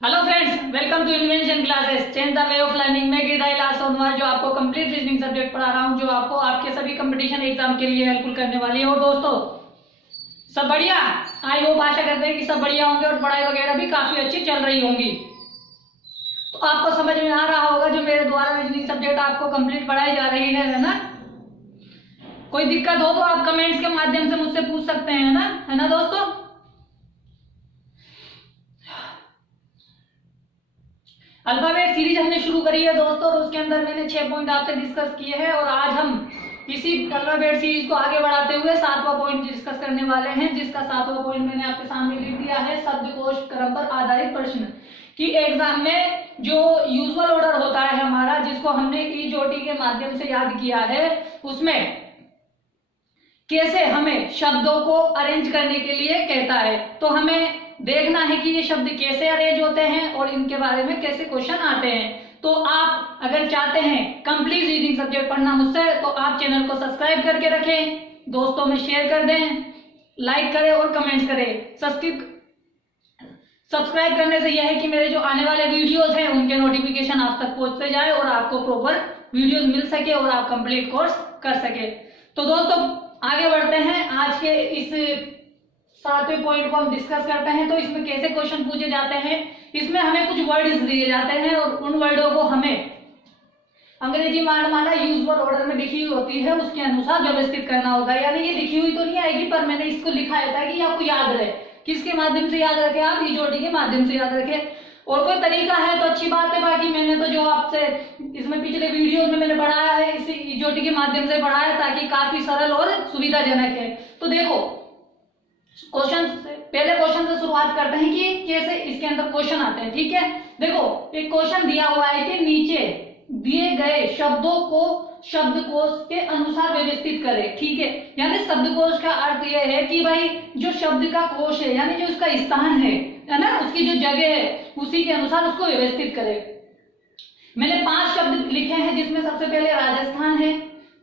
Hello friends, welcome to invention classes change the way of learning. मैं गिरिराज सोनवार जो आपको complete reasoning subject पढ़ा रहा हूं, जो आपको आपके सभी कंपटीशन एग्जाम के लिए हेल्पफुल करने वाली है। और दोस्तों, सब बढ़िया? आई होप, आशा करते हैं कि सब बढ़िया होंगे और पढ़ाई वगैरह भी काफी अच्छी चल रही होंगी। तो आपको समझ में आ रहा होगा जो मेरे द्वारा रीजनिंग सब्जेक्ट आपको कंप्लीट पढ़ाई जा रही है ना? कोई दिक्कत हो तो आप कमेंट्स के माध्यम से मुझसे पूछ सकते हैं, है ना दोस्तों? अल्फाबेट सीरीज हमने शुरू करी है दोस्तों, और उसके अंदर मैंने 6 पॉइंट आपसे डिस्कस किए हैं। और आज हम इसी अल्फाबेट सीरीज को आगे बढ़ाते हुए 7वां पॉइंट डिस्कस करने वाले हैं, जिसका 7वां पॉइंट मैंने आपके सामने लिख दिया है, शब्दकोश क्रम पर आधारित प्रश्न। कि एग्जाम में जो यूजुअल ऑर्डर होता है हमारा, जिसको हमने ईजोटी के माध्यम से याद किया है, उसमें कैसे हमें शब्दों को अरेंज करने के लिए कहता है। तो हमें देखना है कि ये शब्द कैसे अरेंज होते हैं और इनके बारे में कैसे क्वेश्चन आते हैं। तो आप अगर चाहते हैं कंप्लीट रीडिंग सब्जेक्ट पढ़ना मुझसे, तो आप चैनल को सब्सक्राइब करके रखें, दोस्तों में शेयर कर दें, लाइक करें और कमेंट्स करें। सब्सक्राइब करने से यह है कि मेरे जो आने वाले वीडियोस हैं उनके नोटिफिकेशन आप तक पहुंचते जाए और आपको प्रॉपर वीडियोस मिल सके और आप कंप्लीट कोर्स कर सके। तो दोस्तों, आगे बढ़ते हैं। आज के इस 7वें पॉइंट को हम डिस्कस करते हैं। तो इसमें कैसे क्वेश्चन पूछे जाते हैं, इसमें हमें कुछ वर्ड्स दिए जाते हैं और उन वर्डों को हमें अंग्रेजी वर्णमाला यूजुअल ऑर्डर में लिखी हुई होती है, उसके अनुसार व्यवस्थित करना होता है। यानी ये लिखी हुई तो नहीं आएगी, पर मैंने इसको लिखा होता है कि आपको याद रहे। किसके माध्यम से याद रखे? आप ईजोटी के माध्यम से याद रखे। और कोई तरीका है तो अच्छी बात है, बाकी मैंने तो जो आपसे इसमें पिछले वीडियो में मैंने पढ़ाया है, इसी ईजोटी के माध्यम से पढ़ाया, ताकि काफी सरल और सुविधाजनक है। तो देखो, पहले क्वेश्चन से शुरुआत करते हैं कि कैसे इसके अंदर क्वेश्चन आते हैं। ठीक है, देखो एक क्वेश्चन दिया हुआ है कि नीचे दिए गए शब्दों को शब्दकोश के अनुसार व्यवस्थित करें। ठीक है, यानी शब्दकोश का अर्थ यह है कि भाई जो शब्द का कोश है, यानी जो उसका स्थान है ना, उसकी जो जगह है, उसी के अनुसार उसको व्यवस्थित करें। मैंने 5 शब्द लिखे हैं, जिसमें सबसे पहले राजस्थान है,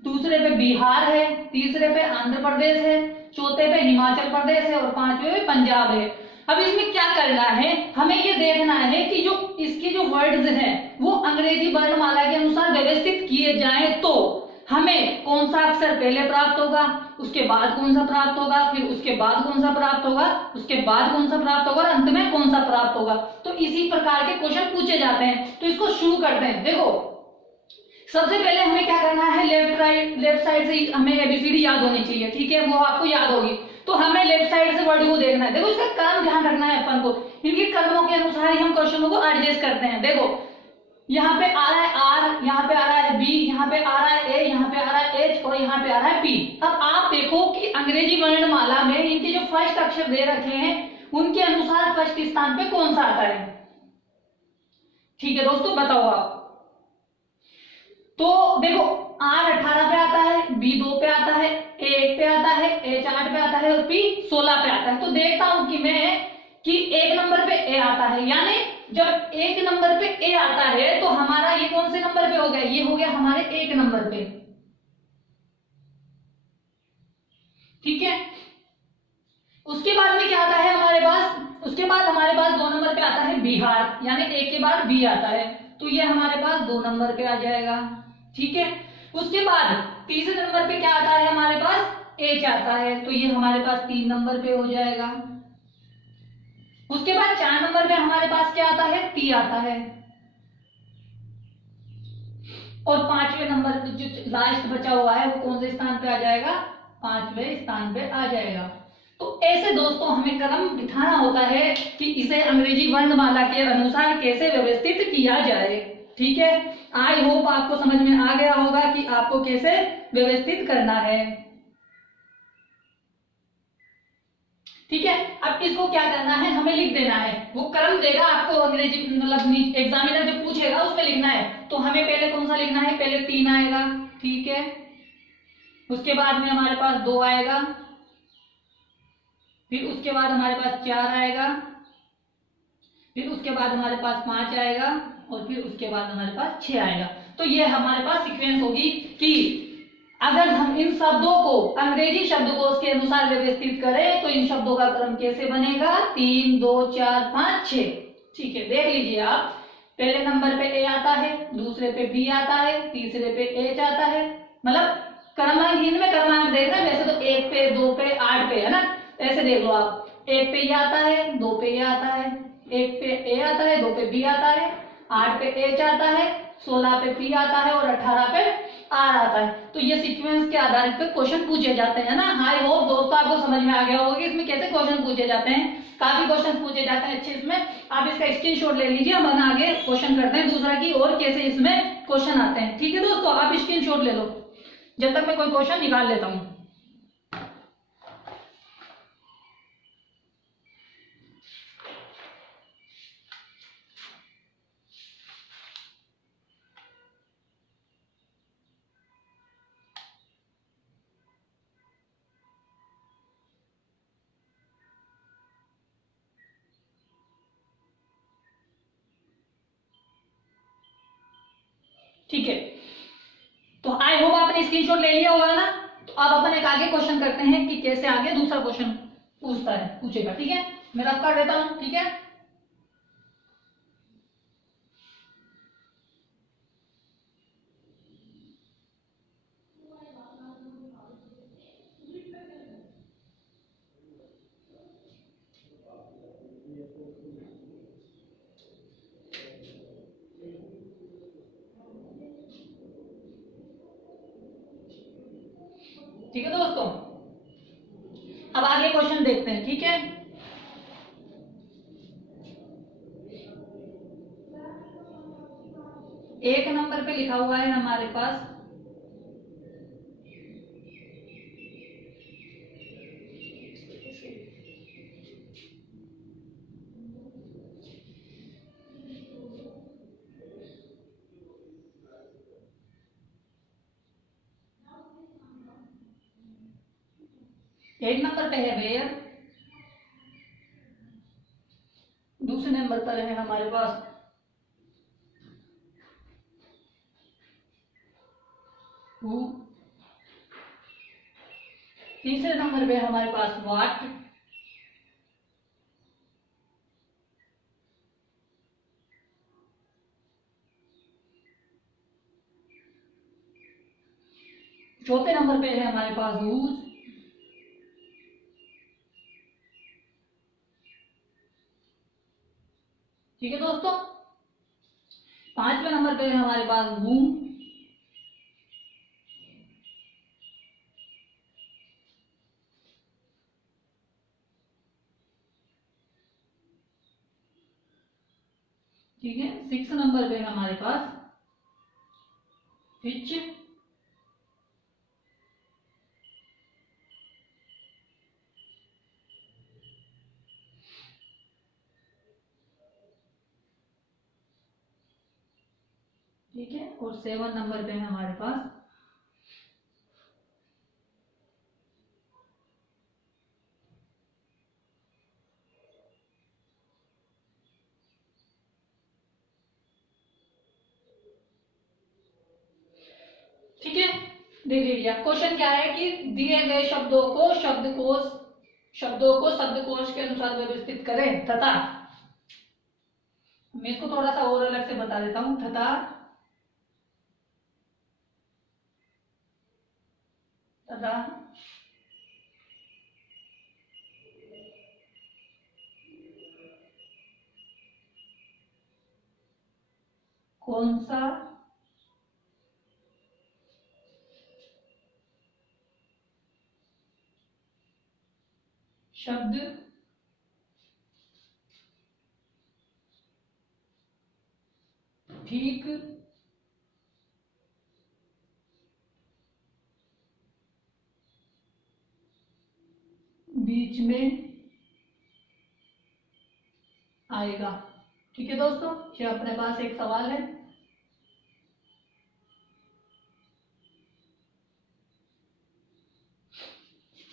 दूसरे पे बिहार है, तीसरे पे आंध्र प्रदेश है, चौथे पे हिमाचल प्रदेश है और 5वें पे पंजाब है। अब इसमें क्या करना है, हमें ये देखना है कि जो इसके जो वर्ड्स हैं वो अंग्रेजी वर्णमाला के अनुसार व्यवस्थित किए जाएं, तो हमें कौन सा अक्षर पहले प्राप्त होगा, उसके बाद कौन सा प्राप्त होगा, फिर उसके बाद कौन सा प्राप्त होगा, उसके बाद कौन सा प्राप्त होगा, अंत में कौन सा प्राप्त होगा। तो इसी प्रकार के क्वेश्चन पूछे जाते हैं। तो इसको शुरू करते हैं। देखो, सबसे पहले हमें क्या करना है, लेफ्ट साइड से हमें एबीसीडी याद होनी चाहिए। ठीक है, वो आपको याद होगी। तो हमें लेफ्ट साइड से वर्ड को देखना है। देखो, इसका क्रम ध्यान रखना है अपन को, इनके कर्मों के अनुसार ही हम क्वेश्चनों को एडजस्ट करते हैं। देखो, यहाँ पे आ रहा है आर, यहाँ पे आ रहा है बी, यहाँ पे आ रहा है ए, यहाँ पे आ रहा है एच और यहाँ पे आ रहा है पी। अब आप देखो कि अंग्रेजी वर्णमाला में इनके जो फर्स्ट अक्षर दे रखे हैं, उनके अनुसार फर्स्ट स्थान पे कौन सा आता है। ठीक है दोस्तों, बताओ आप। तो देखो, आर 18 पे आता है, बी 2 पे आता है, ए 1 पे आता है, एच 8 पे आता है और पी 16 पे आता है। तो देखता हूं कि मैं कि 1 नंबर पे ए आता है, यानी जब 1 नंबर पे ए आता है तो हमारा ये कौन से नंबर पे हो गया, ये हो गया हमारे 1 नंबर पे। ठीक है, उसके बाद में क्या आता है हमारे पास, उसके बाद हमारे पास 2 नंबर पे आता है बिहार, यानी ए के बाद बी आता है, तो ये हमारे पास 2 नंबर पे आ जाएगा। ठीक है, उसके बाद तीसरे नंबर पे क्या आता है हमारे पास, एच आता है, तो ये हमारे पास 3 नंबर पे हो जाएगा। उसके बाद 4 नंबर पे हमारे पास क्या आता है, टी आता है, और 5वें नंबर पे जो लास्ट बचा हुआ है वो कौन से स्थान पे आ जाएगा, 5वें स्थान पे आ जाएगा। तो ऐसे दोस्तों हमें क्रम बिठाना होता है कि इसे अंग्रेजी वर्णमाला के अनुसार कैसे व्यवस्थित किया जाए। ठीक है, आई होप आपको समझ में आ गया होगा कि आपको कैसे व्यवस्थित करना है। ठीक है, अब इसको क्या करना है, हमें लिख देना है। वो क्रम देगा आपको अंग्रेजी, मतलब एग्जामिनर जो पूछेगा उसमें लिखना है। तो हमें पहले कौन सा लिखना है, पहले 3 आएगा। ठीक है, उसके बाद में हमारे पास 2 आएगा, फिर उसके बाद हमारे पास 4 आएगा, फिर उसके बाद हमारे पास 5 आएगा और फिर उसके बाद हमारे पास 6 आएगा। तो ये हमारे पास सीक्वेंस होगी कि अगर हम इन शब्दों को अंग्रेजी शब्दकोश के अनुसार व्यवस्थित करें तो इन शब्दों का क्रम कैसे बनेगा, 3 2 4 5 6। ठीक है, देख लीजिए आप, पहले नंबर पे ए आता है, दूसरे पे बी आता है, तीसरे पे एच आता है, मतलब क्रमांक इनमें क्रमांक देख रहे हैं, वैसे तो 1 पे 2 पे 8 पे है ना, ऐसे देख लो आप, 1 पे ये आता है, 2 पे ये आता है, 1 पे ए आता है, 2 पे बी आता है, 8 पे एच आता है, 16 पे पी आता है और 18 पे आर आता है। तो ये सीक्वेंस के आधार पर क्वेश्चन पूछे जाते हैं ना। आई होप दोस्तों आपको समझ में आ गया होगा कि इसमें कैसे क्वेश्चन पूछे जाते हैं। काफी क्वेश्चन पूछे जाते हैं अच्छे इसमें, आप इसका स्क्रीनशॉट ले लीजिए, हम आगे क्वेश्चन करते हैं दूसरा की और कैसे इसमें क्वेश्चन आते हैं। ठीक है दोस्तों, आप स्क्रीनशॉट ले लो जब तक मैं कोई क्वेश्चन निकाल लेता हूँ। ठीक है, तो आई होप आपने स्क्रीनशॉट ले लिया होगा ना। तो अब अपन एक आगे क्वेश्चन करते हैं कि कैसे आगे दूसरा क्वेश्चन पूछेगा। ठीक है, मैं रफ कर देता हूं। ठीक है, ठीक है दोस्तों, अब आगे क्वेश्चन देखते हैं। ठीक है, एक नंबर पे लिखा हुआ है हमारे पास एक नंबर पे है वेयर, दूसरे नंबर पर है हमारे पास हु, तीसरे नंबर पे हमारे पास व्हाट, चौथे नंबर पे है हमारे पास हुज, ठीक है दोस्तों, पांचवें नंबर पे है हमारे पास whom, ठीक है, सिक्स नंबर पे हमारे पास which, ठीक है, और सेवन नंबर पे है हमारे पास ठीक है। देख लीजिए क्वेश्चन क्या है कि दिए गए शब्दों को शब्दकोश के अनुसार व्यवस्थित करें तथा, मैं इसको थोड़ा सा और अलग से बता देता हूं, तथा कौन सा शब्द ठीक बीच में आएगा। ठीक है दोस्तों, ये अपने पास एक सवाल है।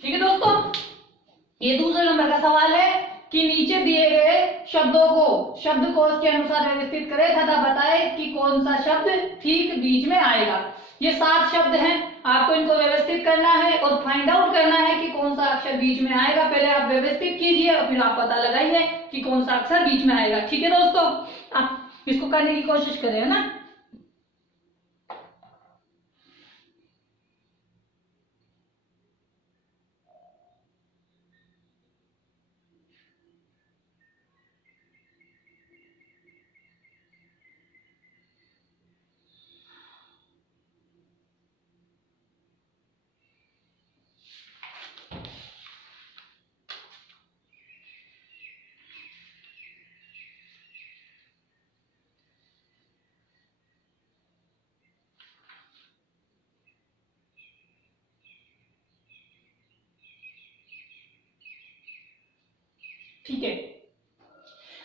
ठीक है दोस्तों, ये दूसरे नंबर का सवाल है कि नीचे दिए गए शब्दों को शब्दकोश के अनुसार व्यवस्थित करें तथा बताए कि कौन सा शब्द ठीक बीच में आएगा। ये 7 शब्द हैं आपको इनको व्यवस्थित करना है और फाइंड आउट करना है कि कौन सा अक्षर बीच में आएगा। पहले आप व्यवस्थित कीजिए और फिर आप पता लगाइए कि कौन सा अक्षर बीच में आएगा। ठीक है दोस्तों, आप इसको करने की कोशिश करें, है ना। ठीक है,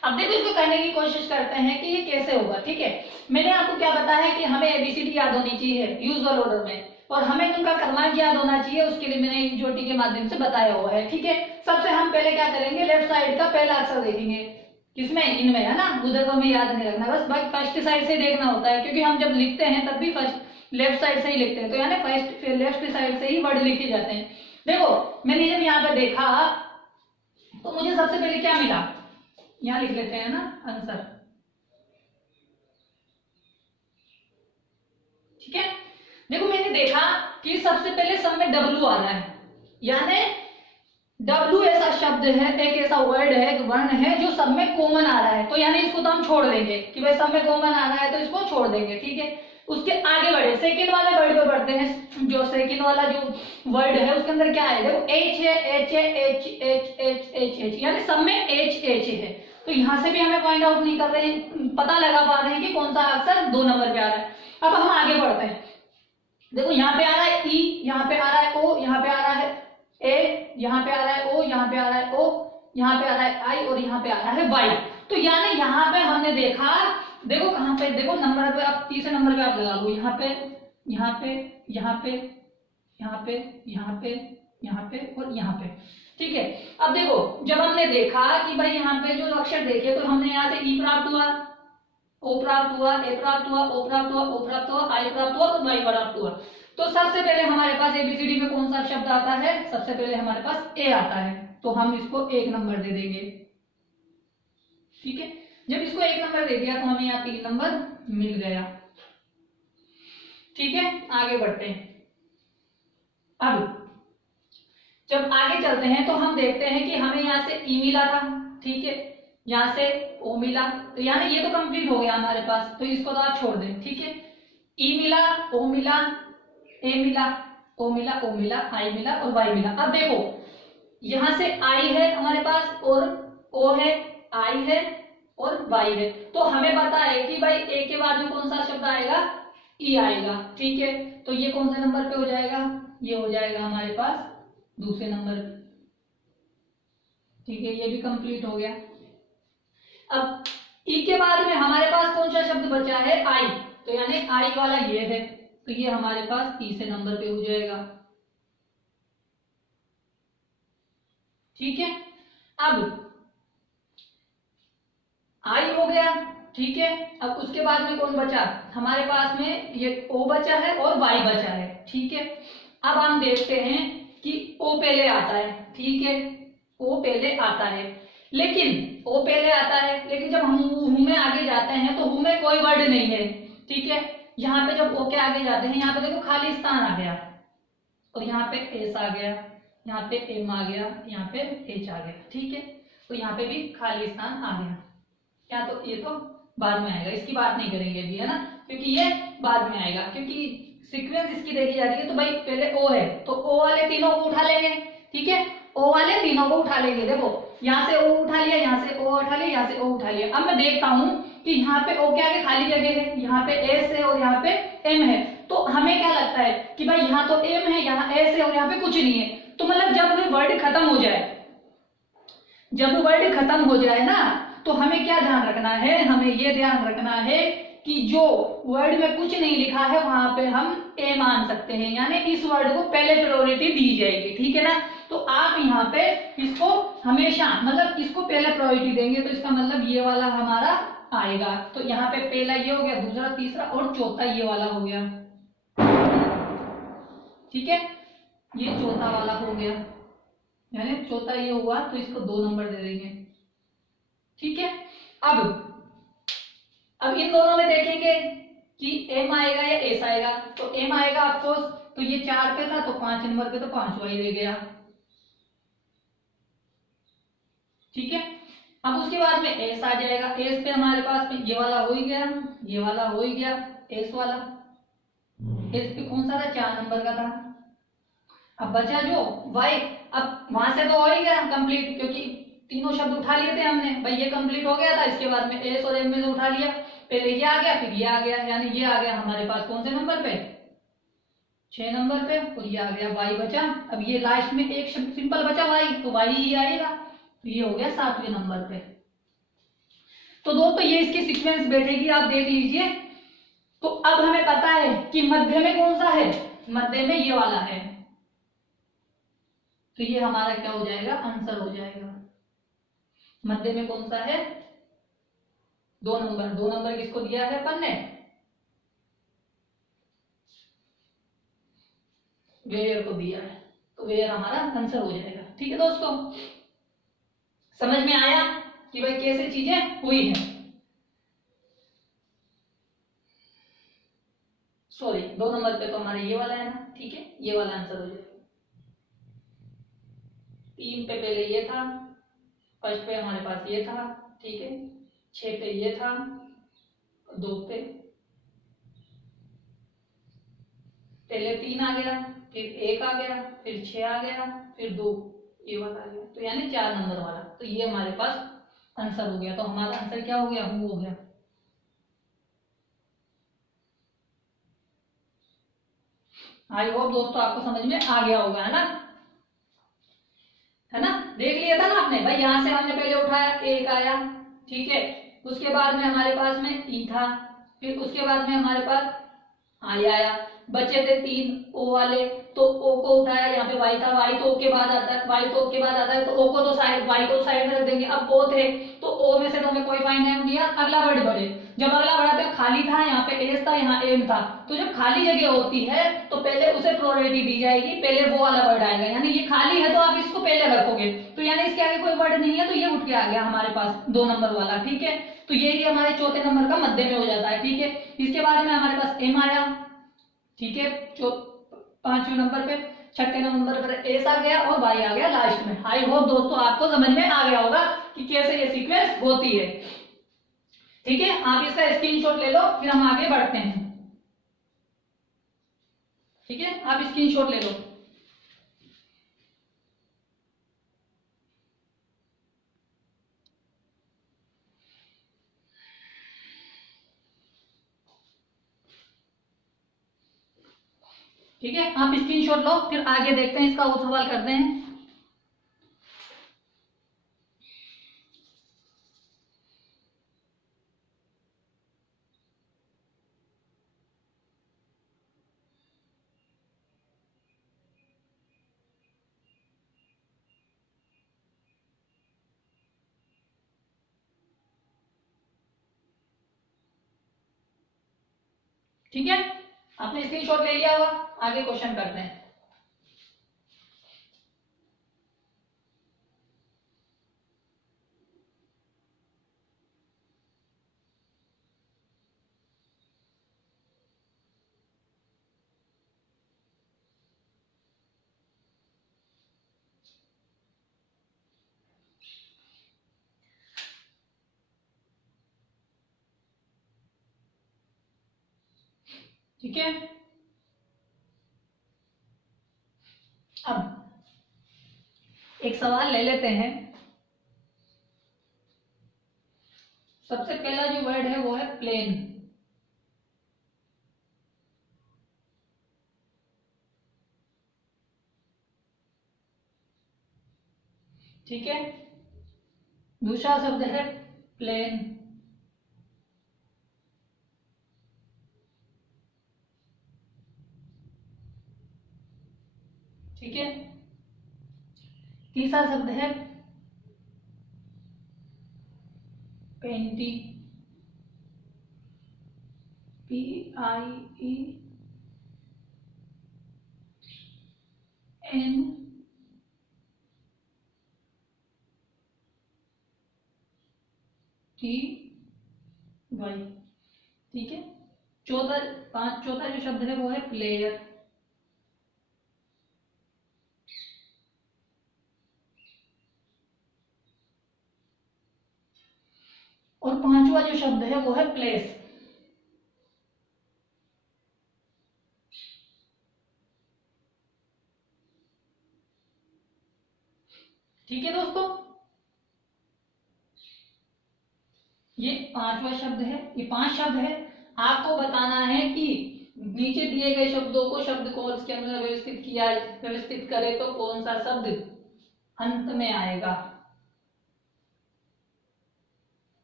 अब देखो इसको करने की कोशिश करते हैं कि ये कैसे होगा। ठीक है, मैंने आपको क्या बताया कि हमें एबीसीडी याद होनी चाहिए यूजुअल ऑर्डर में, और हमें उनका क्रमांक याद होना चाहिए, उसके लिए मैंने इस जोटी के माध्यम से बताया हुआ है। ठीक है, सबसे हम पहले क्या करेंगे, लेफ्ट साइड का पहला अक्षर देखेंगे, किसमें, इनमें, है ना। उधर तो हमें याद नहीं रखना, बस भाई फर्स्ट साइड से देखना होता है, क्योंकि हम जब लिखते हैं तब भी फर्स्ट लेफ्ट साइड से ही लिखते हैं, तो यानी फर्स्ट लेफ्ट साइड से ही वर्ड लिखे जाते हैं। देखो मैंने जब यहाँ पे देखा तो मुझे सबसे पहले क्या मिला, यहां लिख लेते हैं ना आंसर। ठीक है, देखो मैंने देखा कि सबसे पहले सब में डब्लू आ रहा है, यानी डब्लू ऐसा शब्द है, एक ऐसा वर्ड है, एक वर्ण है जो सब में कॉमन आ रहा है, तो यानी इसको तो हम छोड़ देंगे कि भाई सब में कॉमन आ रहा है तो इसको छोड़ देंगे। ठीक है, उसके आगे बढ़े, सेकंड वाले वर्ड पे बढ़ते हैं। जो सेकंड वाला जो वर्ड है उसके अंदर क्या है, देखो एच है, एच है, H H H H H, यानी सब में एच एच है। तो यहां से भी हमें पॉइंट आउट नहीं कर रहे हैं, पता लगा पा रहे हैं कि कौन सा अक्षर 2 नंबर पे आ रहा है। अब हम आगे बढ़ते हैं, देखो यहाँ पे आ रहा है ई, यहाँ पे आ रहा है ओ, यहाँ पे आ रहा है ए, यहाँ पे आ रहा है ओ, यहाँ पे आ रहा है ओ, यहाँ पे आ रहा है आई और यहाँ पे आ रहा है वाई। तो यानी यहाँ पे हमने देखा, देखो कहाँ पे, देखो नंबर पे आप तीसरे नंबर पे आप लगा लो, यहाँ पे, यहाँ पे, यहाँ पे, यहाँ पे, यहाँ पे, यहाँ पे और यहाँ पे। ठीक है, अब देखो जब हमने देखा कि भाई यहाँ पे जो अक्षर देखे, तो हमने यहाँ से ई प्राप्त हुआ, ओ प्राप्त हुआ, ए प्राप्त हुआ, ओ प्राप्त हुआ, ओ प्राप्त हुआ, आई प्राप्त हुआ, तो वाई प्राप्त हुआ। तो सबसे पहले हमारे पास एबीसीडी में कौन सा शब्द आता है, सबसे पहले हमारे पास ए आता है, तो हम इसको 1 नंबर दे देंगे। ठीक है, जब इसको 1 नंबर दे दिया तो हमें यहाँ 3 नंबर मिल गया। ठीक है, आगे बढ़ते हैं। अब जब आगे चलते हैं तो हम देखते हैं कि हमें यहाँ से ई मिला था, ठीक है, यहाँ से ओ मिला, तो यानी ये तो कंप्लीट हो गया हमारे पास, तो इसको तो आप छोड़ दें। ठीक है, ई मिला, ओ मिला, ए मिला, ओ मिला, ओ मिला, आई मिला और वाई मिला। अब देखो यहां से आई है हमारे पास और ओ है, आई है और वाई है, तो हमें पता है कि भाई ए के बाद में कौन सा शब्द आएगा, ई आएगा। ठीक है, तो ये कौन से नंबर पे हो जाएगा, ये हो जाएगा हमारे पास दूसरे नंबर पे। ठीक है, ये भी कंप्लीट हो गया। अब ई के बाद में हमारे पास कौन सा शब्द बचा है, आई, तो यानी आई वाला ये है, तो ये हमारे पास तीसरे नंबर पे हो जाएगा। ठीक है, अब आई हो गया। ठीक है, अब उसके बाद में कौन बचा, हमारे पास में ये ओ बचा है और वाई बचा है। ठीक है, अब हम देखते हैं कि ओ पहले आता है। ठीक है, ओ पहले आता है, लेकिन ओ पहले आता है, लेकिन जब हम हूं में आगे जाते हैं तो हूं में कोई वर्ड नहीं है। ठीक है, यहाँ पे जब ओ के आगे जाते हैं, यहाँ पे देखो खाली स्थान आ गया और यहाँ पे एस आ गया, यहाँ पे एम आ गया, यहाँ पे एच आ गया। ठीक है, तो यहाँ पे भी खाली स्थान आ गया, क्या, तो ये तो बाद में आएगा, इसकी बात नहीं करेंगे अभी, है ना, क्योंकि ये बाद में आएगा, क्योंकि सीक्वेंस इसकी देखी जा रही है। तो भाई पहले ओ है, तो ओ वाले तीनों को उठा लेंगे। ठीक है, ओ वाले तीनों को उठा लेंगे, देखो यहाँ से ओ उठा लिया, यहाँ से ओ उठा लिया, यहाँ से ओ उठा लिया। अब मैं देखता हूँ कि यहाँ पे ओ के आगे खाली जगह है, यहाँ पे एस है और यहाँ पे एम है, तो हमें क्या लगता है कि भाई यहाँ तो एम है, यहाँ एस है और यहाँ पे कुछ नहीं है। तो मतलब जब वर्ड खत्म हो जाए, जब वर्ड खत्म हो जाए ना, तो हमें क्या ध्यान रखना है, हमें ये ध्यान रखना है कि जो वर्ड में कुछ नहीं लिखा है वहां पे हम ए मान सकते हैं, यानी इस वर्ड को पहले प्रायोरिटी दी जाएगी। ठीक है ना, तो आप यहाँ पे इसको हमेशा, मतलब इसको पहले प्रायोरिटी देंगे, तो इसका मतलब ये वाला हमारा आएगा। तो यहाँ पे पहला ये हो गया, दूसरा, तीसरा और चौथा ये वाला हो गया। ठीक है, ये चौथा वाला हो गया, यानी चौथा ये हुआ तो इसको 2 नंबर दे देंगे। ठीक है, अब इन दोनों में देखेंगे कि एम आएगा या एस आएगा। तो एम आएगा ऑफकोर्स, तो ये 4 पे था तो 5 नंबर पे तो 5वां ही रह गया। ठीक है, अब उसके बाद में एस आ जाएगा। एस पे हमारे पास में ये वाला हो ही गया, ये वाला हो ही गया, एस वाला। एस पे कौन सा था, 4 नंबर का था। अब बचा जो वाई, अब वहां से तो हो ही गया कंप्लीट, क्योंकि तीनों शब्द उठा लिए थे हमने भाई, ये कंप्लीट हो गया था। इसके बाद में एस और एम में से उठा लिया, पहले ये आ गया फिर ये आ गया, यानी ये आ गया हमारे पास कौन से नंबर पे, 6 नंबर पे, और ये आ गया वाई बचा। अब ये लास्ट में एक शब्द सिंपल बचा वाई, तो वाई ही आएगा, तो ये हो गया 7वें नंबर पे। तो दोस्तों ये इसकी सीक्वेंस बैठेगी, आप देख लीजिए। तो अब हमें पता है कि मध्य में कौन सा है, मध्य में ये वाला है, तो ये हमारा क्या हो जाएगा, आंसर हो जाएगा। मध्य में कौन सा है, 2 नंबर। 2 नंबर किसको दिया है अपन ने, वेयर को दिया है, तो वेयर हमारा आंसर हो जाएगा। ठीक है दोस्तों, समझ में आया कि भाई कैसे चीजें हुई है। सॉरी, 2 नंबर पे तो हमारा ये वाला है ना, ठीक है, ये वाला आंसर हो जाएगा। 3 पे पहले ये था, फर्स्ट पे हमारे पास ये था, ठीक है, 6 पे ये था, 2 पे पहले 3 आ गया, फिर 1 आ गया, फिर 6 आ गया, फिर 2 ये वाला आ गया, तो यानी 4 नंबर वाला, तो ये हमारे पास आंसर हो गया। तो हमारा आंसर क्या हो गया, हु हो गया। आई होप दोस्तों आपको समझ में आ गया होगा, है ना, है ना। देख लिया था ना आपने भाई, यहां से हमने पहले उठाया 1 आया, ठीक है, उसके बाद में हमारे पास में ई था, फिर उसके बाद में हमारे पास आई आया, बचे थे 3 ओ वाले, तो ओ को उठाया, यहाँ पे वाई था, वाई तो ओ के बाद आता है, वाई तो ओ के बाद आता है, तो ओ को तो साइड, वाई को साइड में रख देंगे। अब ओ थे तो ओ में से तो हमें कोई फाइन नहीं दिया, अगला वर्ड बढ़े। जब अगला बढ़ा तो खाली था, यहाँ पे एस था, यहाँ एम था, तो जब खाली जगह होती है तो पहले उसे प्रायोरिटी दी जाएगी, पहले वो वाला वर्ड आएगा, यानी ये खाली है तो आप इसको पहले रखोगे, तो यानी इसके आगे कोई वर्ड नहीं है, तो ये उठ के आ गया हमारे पास 2 नंबर वाला। ठीक है, तो यही हमारे चौथे नंबर का मध्य में हो जाता है। ठीक है, इसके बाद में हमारे पास एम आया, ठीक है, जो 5वें नंबर पे, 6ठे नंबर पर एस आ गया और वाई आ गया लास्ट में। आई होप दोस्तों आपको समझ में आ गया होगा कि कैसे ये सीक्वेंस होती है। ठीक है, आप इसका स्क्रीनशॉट ले लो, फिर हम आगे बढ़ते हैं। ठीक है, आप स्क्रीनशॉट ले लो। ठीक है, आप स्क्रीनशॉट लो, फिर आगे देखते हैं, इसका और सवाल करते हैं। ठीक है, आपने स्क्रीनशॉट ले लिया होगा, आगे क्वेश्चन करते हैं। ठीक है, अब एक सवाल ले लेते हैं। सबसे पहला जो वर्ड है वो है प्लेन। ठीक है, दूसरा शब्द है प्लेन। ठीक है, तीसरा शब्द है पेंटी, PIE एन टी वाई। ठीक है, चौथा जो शब्द है वो है प्लेयर। और पांचवा जो शब्द है वो है प्लेस। ठीक है दोस्तों, ये पांचवा शब्द है, ये 5 शब्द है। आपको बताना है कि नीचे दिए गए शब्दों को शब्द को इसके अंदर व्यवस्थित करे तो कौन सा शब्द अंत में आएगा।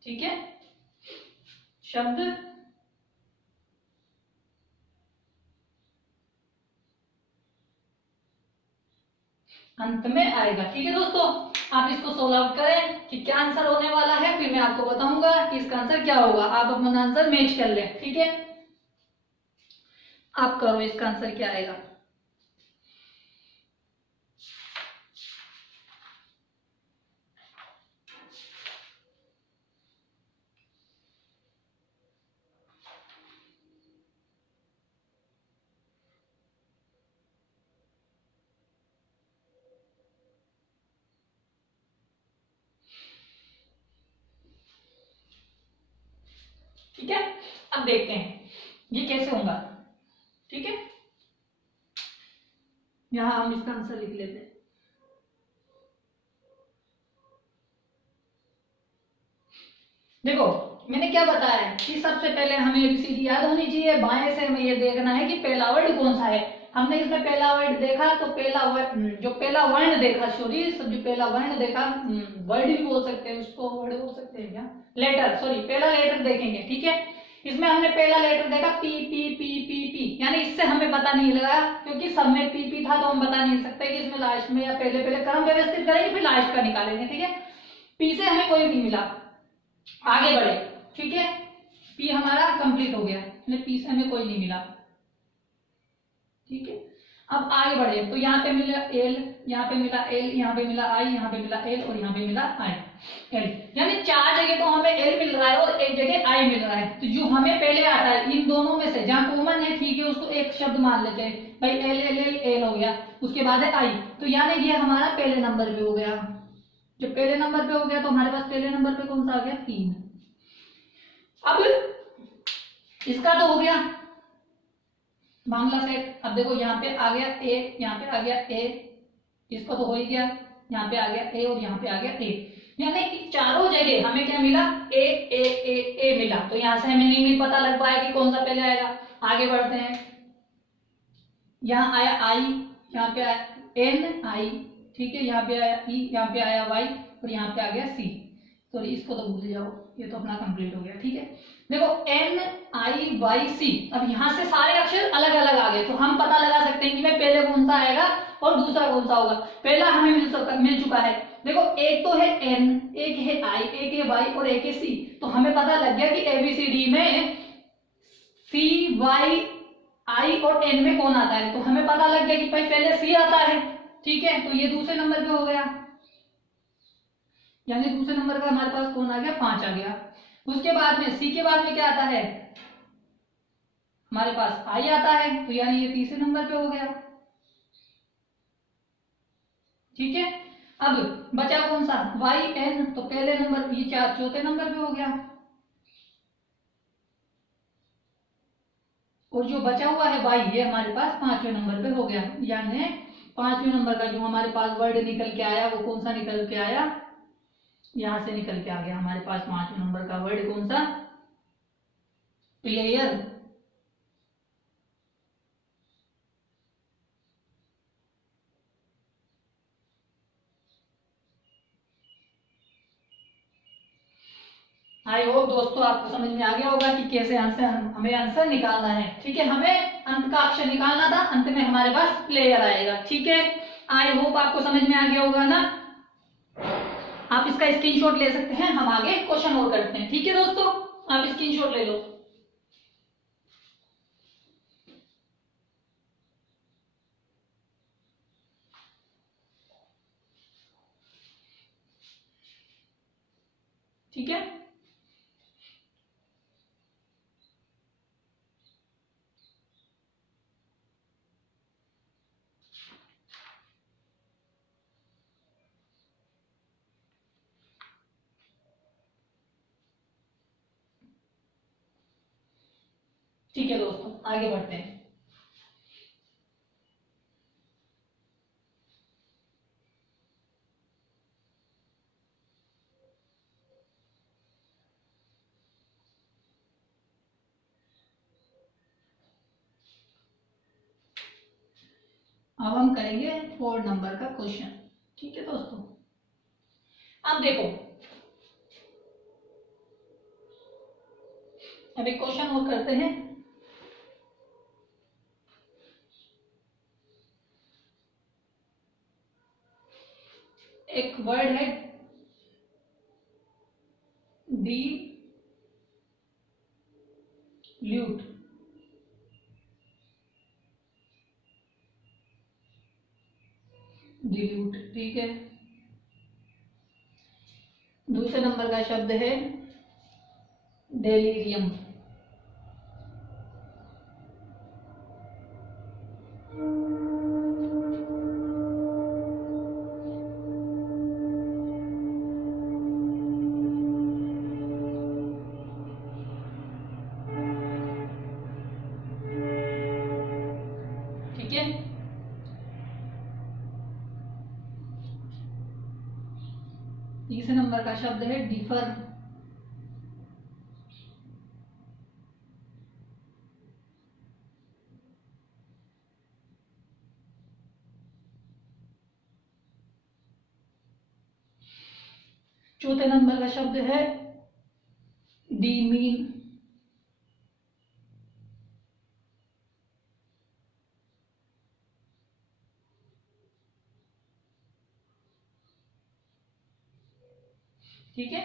ठीक है, शब्द अंत में आएगा। ठीक है दोस्तों, आप इसको सोल्व आउट करें कि क्या आंसर होने वाला है, फिर मैं आपको बताऊंगा कि इसका आंसर क्या होगा। आप अपना आंसर मैच कर लें। ठीक है, आप करो इसका आंसर क्या आएगा। ठीक है, अब देखते हैं ये कैसे होगा। ठीक है, यहां हम इसका आंसर लिख लेते हैं। देखो, मैंने क्या बताया है कि सबसे पहले हमें एबीसीडी याद होनी चाहिए। बाएं से हमें ये देखना है कि पहला वर्ड कौन सा है। हमने इसमें पहला वर्ड देखा तो पहला वर्ण देखा, सॉरी, जो पहला वर्ण देखा, वर्ड भी बोल सकते हैं उसको, वर्ड बोल सकते हैं क्या, लेटर, सॉरी, पहला लेटर देखेंगे। ठीक है, इसमें हमने पहला लेटर देखा P P P P P, यानी इससे हमें पता नहीं लगा क्योंकि सब में पी पी था, तो हम बता नहीं सकते कि इसमें लास्ट में या पहले पहले क्रम व्यवस्थित करेंगे फिर लास्ट का निकालेंगे। ठीक है, पी से हमें कोई नहीं मिला, आगे बढ़े। ठीक है, पी हमारा कंप्लीट हो गया, पी से हमें कोई नहीं मिला। ठीक है, अब आगे बढ़े तो यहाँ पे मिला एल, यहाँ पे मिला एल, यहाँ पे मिला आई, यहाँ पे मिला एल और यहाँ पे मिला आई एल, यानी 4 जगह तो हमें एल मिल रहा है और 1 जगह आई मिल रहा है। तो जो हमें पहले आता है इन दोनों में से जहाँ कॉमन है, ठीक है, उसको एक शब्द मान लेते हैं भाई, एल एल एल एल हो गया, उसके बाद है आई, तो यानी ये हमारा पहले नंबर पे हो गया। जब पहले नंबर पे हो गया तो हमारे पास पहले नंबर पे कौन सा आ गया, 3। अब इसका तो हो गया मामला सेट। अब देखो यहाँ पे आ गया ए, यहाँ पे आ गया ए, इसको तो हो ही गया, यहाँ पे आ गया ए और यहाँ पे आ गया ए, यानी कि चारों जगह हमें क्या मिला, ए ए ए ए मिला। तो यहाँ से हमें नहीं पता लग पाया कि कौन सा पहले आएगा। आगे बढ़ते हैं, यहाँ आया आई, यहाँ पे आया एन आई, ठीक है, यहाँ पे आया ई, यहाँ पे आया वाई और यहाँ पे आ गया सी। सॉरी, इसको तो भूल जाओ, ये तो अपना कंप्लीट हो गया। ठीक है, देखो एन आई वाई सी, अब यहाँ से सारे अक्षर अलग अलग आ गए, तो हम पता लगा सकते हैं कि भाई पहले कौन सा आएगा और दूसरा कौन सा होगा। पहला हमें मिल चुका है। देखो, एक तो है एन, एक है आई, एक है वाई और एक है सी, तो हमें पता लग गया कि एबीसीडी में सी वाई आई और एन में कौन आता है, तो हमें पता लग गया कि भाई पहले सी आता है। ठीक है, तो ये दूसरे नंबर पे हो गया, यानी दूसरे नंबर का हमारे पास कौन आ गया, 5 आ गया। उसके बाद में सी के बाद में क्या आता है, हमारे पास आई आता है, तो यानी ये तीसरे नंबर पे हो गया। ठीक है, अब बचा कौन सा, वाई एन, तो पहले नंबर, ये चौथे नंबर पे हो गया। और जो बचा हुआ है वाई, ये हमारे पास 5वें नंबर पे हो गया, यानी 5वें नंबर का जो हमारे पास वर्ड निकल के आया वो कौन सा निकल के आया, यहां से निकल के आ गया हमारे पास 5वें नंबर का वर्ड कौन सा, प्लेयर। आई होप दोस्तों आपको समझ में आ गया होगा कि कैसे आंसर हमें आंसर निकालना है। ठीक है, हमें अंत का अक्षर निकालना था, अंत में हमारे पास प्लेयर आएगा। ठीक है, आई होप आपको समझ में आ गया होगा ना। आप इसका स्क्रीनशॉट ले सकते हैं, हम आगे क्वेश्चन और करते हैं। ठीक है दोस्तों, आप स्क्रीनशॉट ले लो। ठीक है। ठीक है दोस्तों, आगे बढ़ते हैं। अब हम करेंगे 4 नंबर का क्वेश्चन। ठीक है दोस्तों, अब देखो, अब एक क्वेश्चन और करते हैं। एक वर्ड है डिल्यूट। डिल्यूट, ठीक है। दूसरे नंबर का शब्द है डेलीरियम। ठीक है, तीसरे नंबर का शब्द है डिफर। चौथे नंबर का शब्द है डीमीन। ठीक है,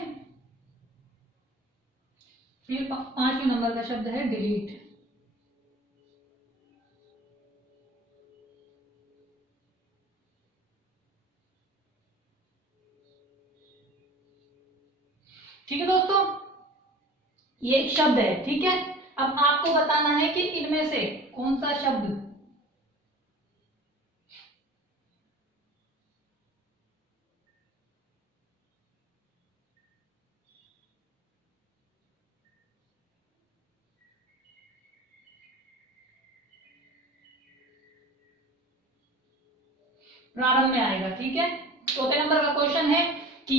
फिर पांचवें नंबर का शब्द है डिलीट। ठीक है दोस्तों, ये एक शब्द है। ठीक है, अब आपको बताना है कि इनमें से कौन सा शब्द प्रारंभ में आएगा। ठीक है, चौथे नंबर का क्वेश्चन है कि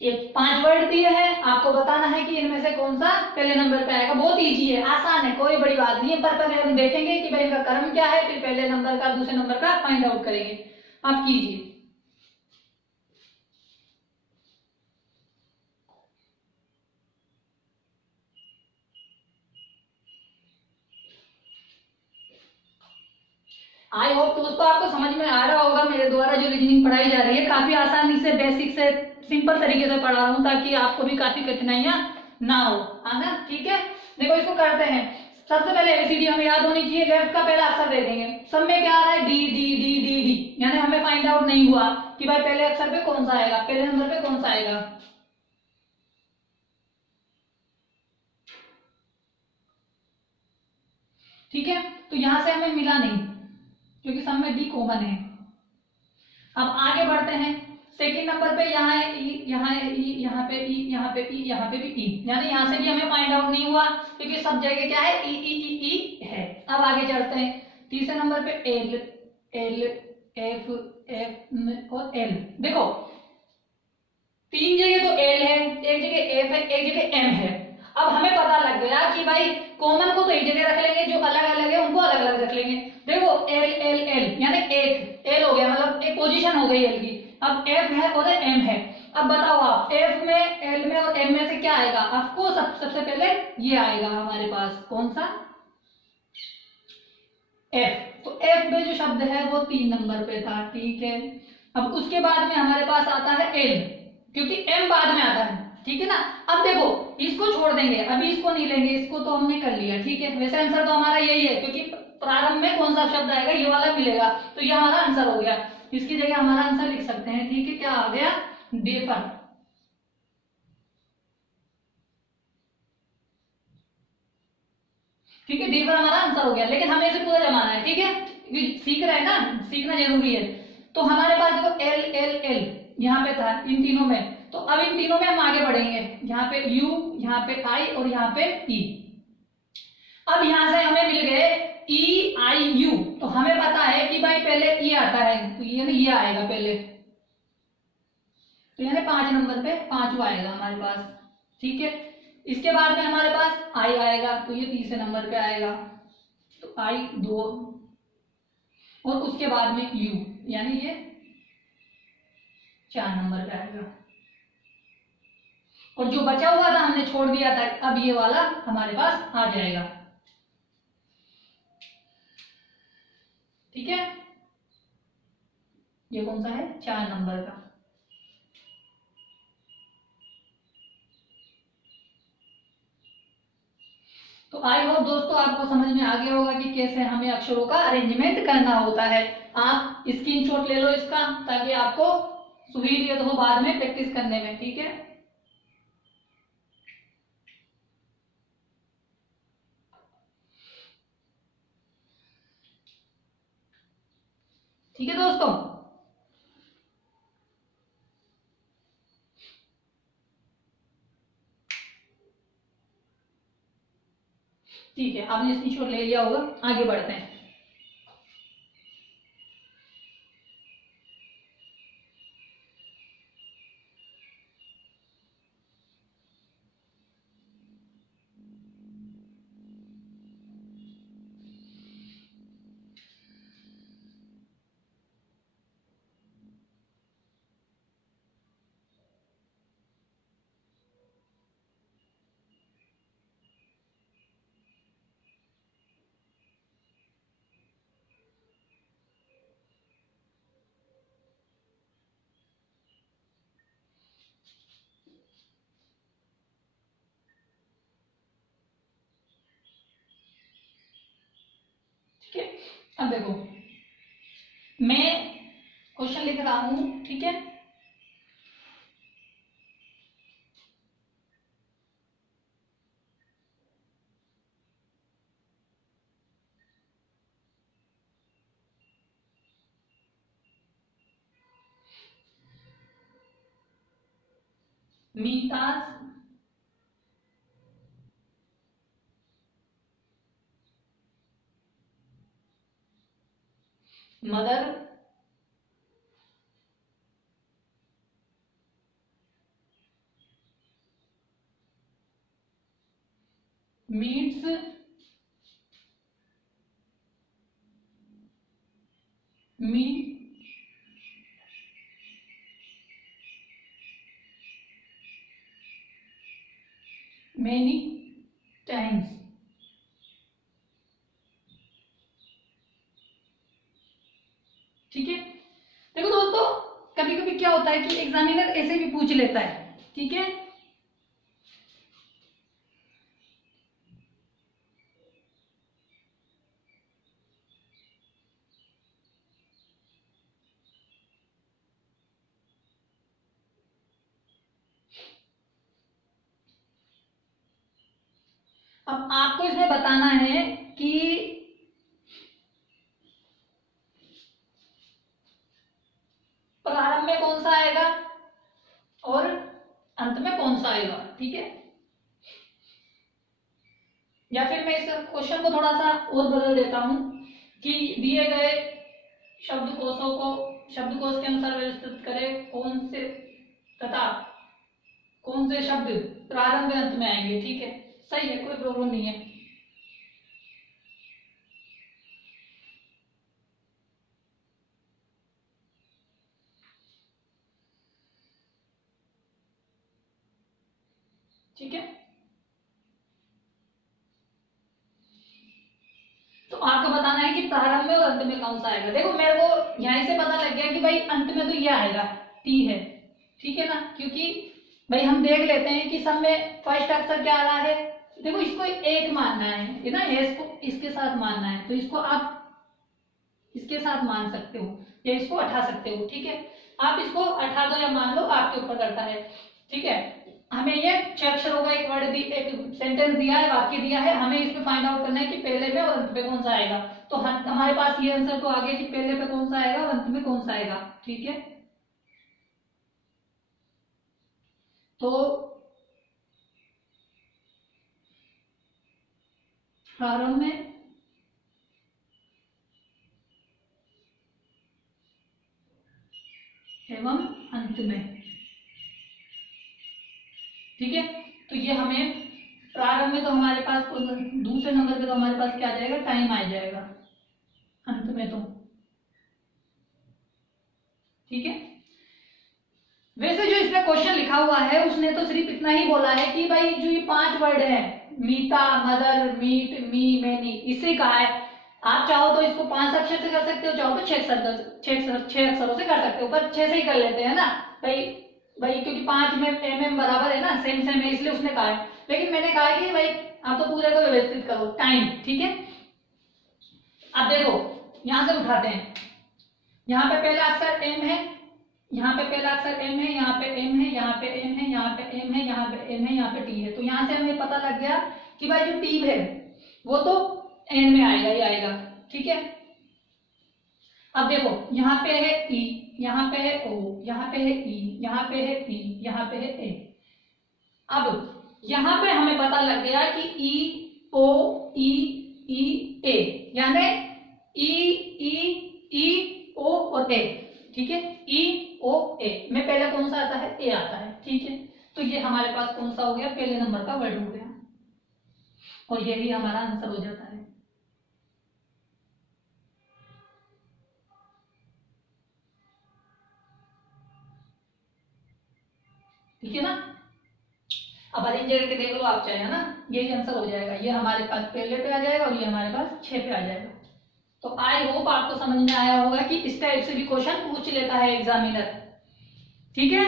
एक 5 वर्ड दिए हैं, आपको बताना है कि इनमें से कौन सा पहले नंबर पे आएगा। बहुत इजी है, आसान है, कोई बड़ी बात नहीं है। पर पहले हम देखेंगे कि भाई इनका क्रम क्या है, फिर पहले नंबर का दूसरे नंबर का फाइंड आउट करेंगे। आप कीजिए। आई होप दोस्तों आपको समझ में आ रहा होगा मेरे द्वारा जो रीजनिंग पढ़ाई जा रही है। काफी आसानी से, बेसिक से, सिंपल तरीके से पढ़ा रहा हूँ ताकि आपको भी काफी कठिनाइयां ना हो, है ना। ठीक है, देखो इसको करते हैं। सबसे पहले एबीसीडी हमें याद होनी चाहिए। लेफ्ट का पहला अक्षर दे देंगे। सब में क्या आ रहा है, D D D D D, यानी हमें फाइंड आउट नहीं हुआ कि भाई पहले अक्षर पे कौन सा आएगा, पहले नंबर पे कौन सा आएगा। ठीक है, तो यहां से हमें मिला नहीं क्योंकि सब में डी कॉमन है। अब आगे बढ़ते हैं। सेकंड नंबर पे यहाँ है ई, यहाँ है ई, यहाँ पे ई, यहाँ पे ई, यहाँ पे भी ई, यानी यहाँ से भी हमें फाइंड आउट नहीं हुआ क्योंकि सब जगह क्या है, ई ई ई ई है। अब आगे चलते हैं। तीसरे नंबर पे एल, एल, एफ, एफ और एल। देखो 3 जगह तो एल है, एक जगह एफ है, एक जगह एम है। अब हमें पता लग गया कि भाई कॉमन को तो एक जगह रख लेंगे, जो अलग अलग है उनको अलग अलग रख लेंगे। देखो एल एल एल, यानी एक एल हो गया, मतलब एक पोजीशन हो गई एल की। अब एफ है और एम है। अब बताओ आप, एफ में, एल में और एम में से क्या आएगा। आपको सबसे पहले ये आएगा हमारे पास, कौन सा, एफ। तो एफ में जो शब्द है वो 3 नंबर पे था। ठीक है, अब उसके बाद में हमारे पास आता है एल, क्योंकि एम बाद में आता है। ठीक है ना। अब देखो इसको छोड़ देंगे, अभी इसको नहीं लेंगे, इसको तो हमने कर लिया। ठीक है, वैसे आंसर तो हमारा यही है क्योंकि प्रारंभ में कौन सा शब्द आएगा ये वाला मिलेगा, तो ये हमारा आंसर हो गया। इसकी जगह हमारा आंसर लिख सकते हैं। ठीक है, क्या आ गया, डेफर। ठीक है, डी पर हमारा आंसर हो गया, लेकिन हमें इसे पूरा जमाना है, ठीक है, क्योंकि सीख रहे हैं ना, सीखना जरूरी है। तो हमारे पास देखो एल एल एल यहाँ पे था इन तीनों में, तो अब इन तीनों में हम आगे बढ़ेंगे, यहाँ पे यू, यहाँ पे आई और यहाँ पे ई। अब यहां से हमें मिल गए ई आई यू, तो हमें पता है कि भाई पहले ई आता है, तो ये आएगा पहले, तो यानी 5 नंबर पे पांचवा आएगा हमारे पास, ठीक है। इसके बाद में हमारे पास आई आएगा, तो ये तीसरे नंबर पे आएगा, तो आई 2, और उसके बाद में यू, यानी ये 4 नंबर पे आएगा, और जो बचा हुआ था हमने छोड़ दिया था, अब ये वाला हमारे पास आ जाएगा, ठीक है। ये कौन सा है, 4 नंबर का। तो आई होप दोस्तों आपको समझ में आ गया होगा कि कैसे हमें अक्षरों का अरेंजमेंट करना होता है। आप स्क्रीनशॉट ले लो इसका, ताकि आपको सहूलियत हो बाद में प्रैक्टिस करने में, ठीक है। ठीक है दोस्तों, ठीक है, आपने स्क्रीनशॉट ले लिया होगा, आगे बढ़ते हैं। ठीक है, अब देखो मैं क्वेश्चन लिख रहा हूं, ठीक है। Meeta's mother meets me many times। ठीक है, देखो दोस्तों कभी कभी क्या होता है कि एग्जामिनर ऐसे भी पूछ लेता है, ठीक है। अब आपको इसमें बताना है कि प्रारंभ में कौन सा आएगा और अंत में कौन सा आएगा, ठीक है। या फिर मैं इस क्वेश्चन को थोड़ा सा और बदल देता हूं कि दिए गए शब्दकोशों को शब्दकोश के अनुसार व्यवस्थित करें, कौन से तथा कौन से शब्द प्रारंभ में अंत में आएंगे, ठीक है। सही है, कोई प्रॉब्लम नहीं है। ठीक है, तो आपको बताना है कि प्रारंभ में और अंत में कौन सा आएगा। देखो मेरे को यहां से पता लग गया कि भाई अंत में तो ये आएगा, टी है, ठीक है ना, क्योंकि भाई हम देख लेते हैं कि सब में फर्स्ट अक्षर क्या आ रहा है। देखो इसको एक मानना है ना, इसको इसके साथ मानना है, तो इसको आप इसके साथ मान सकते हो या इसको हटा सकते हो, ठीक है। आप इसको हटा दो या मान लो, आपके ऊपर करता है, ठीक है। हमें ये 6 अक्षरों का एक वर्ड एक सेंटेंस दिया है, वाक्य दिया है, हमें इसमें फाइंड आउट करना है कि पहले में और अंत में कौन सा आएगा। तो हमारे पास ये आंसर तो आ गया कि पहले पे कौन सा आएगा और अंत में कौन सा आएगा। ठीक है, तो प्रारंभ में एवं अंत में। ठीक है, तो ये हमें प्रारंभ में तो हमारे पास दूसरे नंबर पे तो हमारे पास क्या आ जाएगा, टाइम आ जाएगा, अंत में तो। ठीक है, वैसे जो इसमें क्वेश्चन लिखा हुआ है उसने तो सिर्फ इतना ही बोला है कि भाई जो ये 5 वर्ड है, मीता, मदर, मीट, मी, मैनी, इससे कहा है। आप चाहो तो इसको 5 अक्षर से कर सकते हो, चाहो तो 6 अक्षरों से कर सकते हो, पर 6 से ही कर लेते हैं ना भाई क्योंकि 5 में एम बराबर है ना, सेम है, इसलिए उसने कहा है। लेकिन मैंने कहा कि भाई आप तो पूरे को व्यवस्थित करो, टाइम। ठीक है, अब देखो यहां से उठाते हैं। यहाँ पे पहला अक्षर एम है, यहाँ पे पहला अक्षर एम है, यहाँ पे एम है, यहाँ पे एम है, यहाँ पे एम है, यहाँ पे एम है, यहाँ पे टी है। तो यहाँ से हमें पता लग गया कि भाई जो टी है वो तो एंड में आएगा ही आएगा। ठीक है, अब देखो यहाँ पे है ई, यहाँ पे है ओ, यहाँ पे है ई, यहाँ पे है पी, यहाँ पे है ए। अब यहाँ पे हमें पता लग गया कि ई ओ ई ए, यानी ई ओ और ए। ठीक है, ई ओ ए में पहले कौन सा आता है, ए आता है। ठीक है, तो ये हमारे पास कौन सा हो गया, पहले नंबर का वर्ड हो गया, और यही हमारा आंसर हो जाता है। ठीक है ना, अब अरेंज करके देख लो आप चाहे, है ना, यही आंसर हो जाएगा। ये हमारे पास पहले पे आ जाएगा और ये हमारे पास 6 पे आ जाएगा। तो आई होप आपको समझ में आया होगा कि इस टाइप से भी क्वेश्चन पूछ लेता है एग्जामिनर। ठीक है,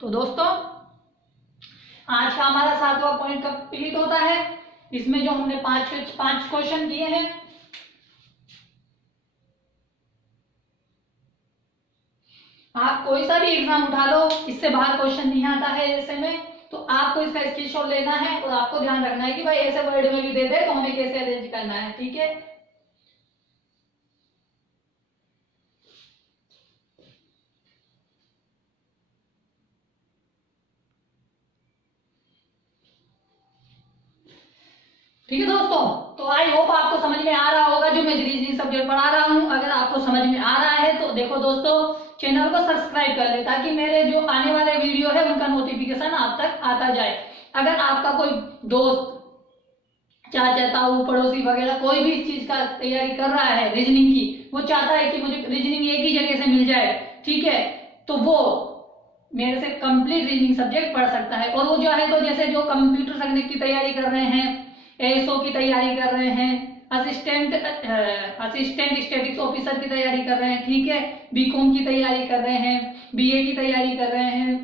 तो दोस्तों आज का हमारा 7वां पॉइंट कंप्लीट होता है। इसमें जो हमने 5 क्वेश्चन किए हैं, आप कोई सा भी एग्जाम उठा लो, इससे बाहर क्वेश्चन नहीं आता है ऐसे में, तो आपको इसका स्क्रीनशॉट लेना है और आपको ध्यान रखना है कि भाई ऐसे वर्ड में भी दे दे तो हमें कैसे अरेंज करना है। ठीक है, ठीक है दोस्तों, तो आई होप आपको समझ में आ रहा होगा जो मैं रीजनिंग सब्जेक्ट पढ़ा रहा हूं। अगर आपको समझ में आ रहा है तो देखो दोस्तों, चैनल को सब्सक्राइब कर ले ताकि मेरे जो आने वाले वीडियो है उनका नोटिफिकेशन आप तक आता जाए। अगर आपका कोई दोस्त, चाचा, ताऊ, पड़ोसी वगैरह कोई भी इस चीज का तैयारी कर रहा है रीजनिंग की, वो चाहता है कि मुझे रीजनिंग एक ही जगह से मिल जाए, ठीक है, तो वो मेरे से कंप्लीट रीजनिंग सब्जेक्ट पढ़ सकता है। और वो जो है तो जैसे जो कंप्यूटर तकनीक की तैयारी कर रहे हैं, एएसओ की तैयारी कर रहे हैं, असिस्टेंट स्टैटिस्टिक्स ऑफिसर की तैयारी कर रहे हैं, ठीक है, बीकॉम की तैयारी कर रहे हैं, बीए की तैयारी कर रहे हैं,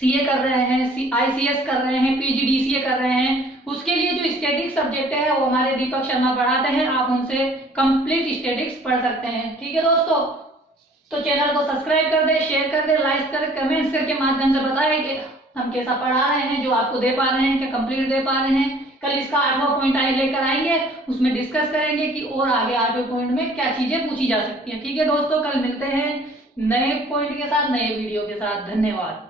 सीए कर रहे हैं, आईसीएस कर रहे हैं, पीजीडीसीए कर रहे हैं, उसके लिए जो स्टैटिक्स सब्जेक्ट है वो हमारे दीपक शर्मा पढ़ाते हैं। आप उनसे कंप्लीट स्टैटिक्स पढ़ सकते हैं। ठीक है दोस्तों, तो चैनल को सब्सक्राइब कर दे, शेयर कर दे, लाइक कर, कमेंट्स करके माध्यम से बताएं कि हम कैसा पढ़ा रहे हैं, जो आपको दे पा रहे हैं, क्या कंप्लीट दे पा रहे हैं। कल इसका 8वां पॉइंट आए लेकर आएंगे, उसमें डिस्कस करेंगे कि और आगे 8वें पॉइंट में क्या चीजें पूछी जा सकती हैं। ठीक है दोस्तों, कल मिलते हैं नए पॉइंट के साथ, नए वीडियो के साथ। धन्यवाद।